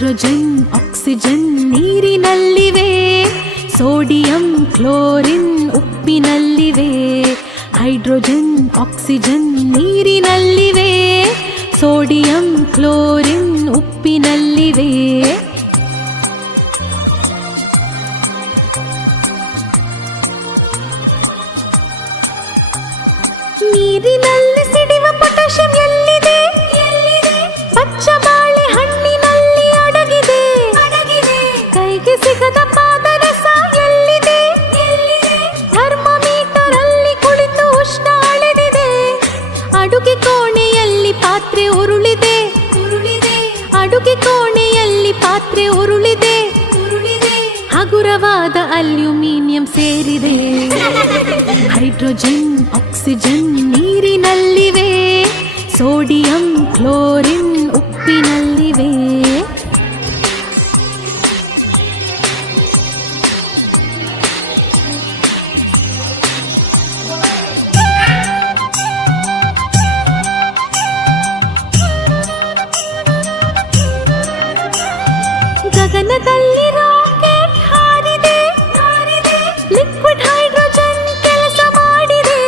Hydrogen oxygen ನೀರಿನಲ್ಲಿವೆ, sodium chlorine ಉಪ್ಪಿನಲ್ಲಿವೆ. Hydrogen oxygen ನೀರಿನಲ್ಲಿವೆ, ಸೋಡಿಯಂ ಕ್ಲೋರಿನ್ ಉಪ್ಪಿನಲ್ಲಿವೆ. ನೀರಿನಲ್ಲಿ ಸಿಡಿವ ಪೊಟ್ಯಾಷಿಯಂ ಎಲ್ಲಿದೆ? ಪಚ್ಚ ಬಾಳೆ ಹಣ್ಣಿನಲ್ಲಿ ಅಡಗಿದೆ. ಕೈಗೆ ಸಿಗದ ಪಾದರಸ ಎಲ್ಲಿದೆ? ಥರ್ಮೋಮೀಟರ್ ಅಲ್ಲಿ ಕುಳಿತು ಉಷ್ಣ ಅಳೆದಿದೆ. ಅಡುಗೆ ಕೋಣೆಯಲ್ಲಿ ಪಾತ್ರೆ ಉರುಳಿದೆ. ಅಡುಗೆ ಕೋಣೆಯಲ್ಲಿ ಪಾತ್ರೆ ಉರುಳಿದೆ. ಹಗುರವಾದ ಅಲ್ಯೂಮಿನಿಯಂ ಸೇರಿದೆ. ಹೈಡ್ರೋಜನ್ ಆಕ್ಸಿಜನ್ ನೀರಿನಲ್ಲಿವೆ, ಸೋಡಿಯಂ ಕ್ಲೋರಿನ್ ಉಪ್ಪಿನಲ್ಲಿವೆ. ಗಗನದಲ್ಲಿ ರಾಕೆಟ್ ಹಾರಿದೆ. ಲಿಕ್ವಿಡ್ ಹೈಡ್ರೋಜನ್ ಕೆಲಸ ಮಾಡಿದೆ.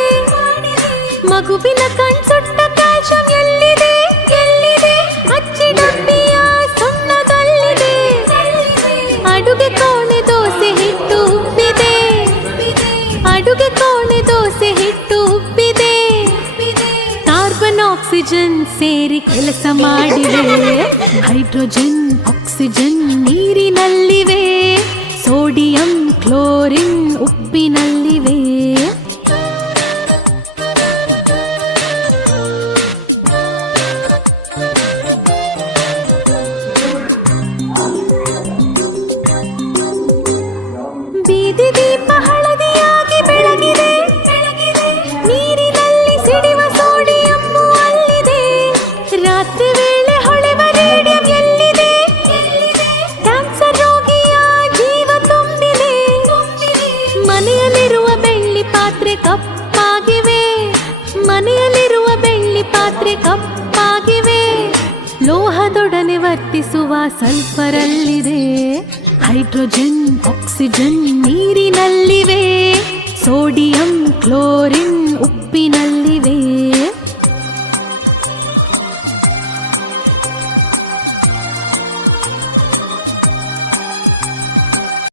ಮಗುವಿನ ಕಣ್ಸುಟ್ಟ ಕ್ಯಾಲ್ಸಿಯಂ ಎಲ್ಲಿದೆ? ಅಚ್ಚಿ ಡಬ್ಬಿಯ ಸುಣ್ಣದಲ್ಲಿದೆ. ಅಡುಗೆ ಕೋಣೆ ದೋಸೆ ಹಿಟ್ಟು ಉಬ್ಬಿದೆ. ಅಡುಗೆ ಕೋಣೆ ದೋಸೆ ಹಿಟ್ಟು ಉಬ್ಬಿದೆ. ಕಾರ್ಬನ್ ಆಕ್ಸಿಜನ್ ಸೇರಿ ಕೆಲಸ ಮಾಡಿವೆ. ಹೈಡ್ರೋಜನ್ ಆಕ್ಸಿಜನ್ ನೀರಿನಲ್ಲಿವೆ, ಸೋಡಿಯಂ ಕ್ಲೋರಿನ್ ಉಪ್ಪಿನಲ್ಲಿವೆ. ಬೀದಿ ದೀಪ ಹಳದಿಯಾಗಿ ಬೆಳಗಿದೆ. ನೀರಿನಲ್ಲಿ ಸಿಡಿವ ಸೋಡಿಯಂ ಅಲ್ಲಿದೆ. ರಾತ್ರಿ ವೇಳೆ ಹೊಳೆವ ರೇಡಿಯಂ ಎಲ್ಲಿದೆ? ಕ್ಯಾನ್ಸರ್ ರೋಗಿಯ ಜೀವ ತುಂಬಿದೆ. ಮನೆಯಲ್ಲಿರುವ ಬೆಳ್ಳಿ ಪಾತ್ರೆ ಕಪ್ಪಾಗಿವೆ. ಮನೆಯಲ್ಲಿರುವ ಬೆಳ್ಳಿ ಪಾತ್ರೆ ಕಪ್ಪಾಗಿವೆ. ಲೋಹದೊಡನೆ ವರ್ತಿಸುವ ಸಲ್ಫರ್ ಅಲ್ಲಿದೆ. ಹೈಡ್ರೋಜನ್ ಆಕ್ಸಿಜನ್ ನೀರಿನಲ್ಲಿವೆ, ಸೋಡಿಯಂ ಕ್ಲೋರಿನ್ ಉಪ್ಪಿನಲ್ಲಿ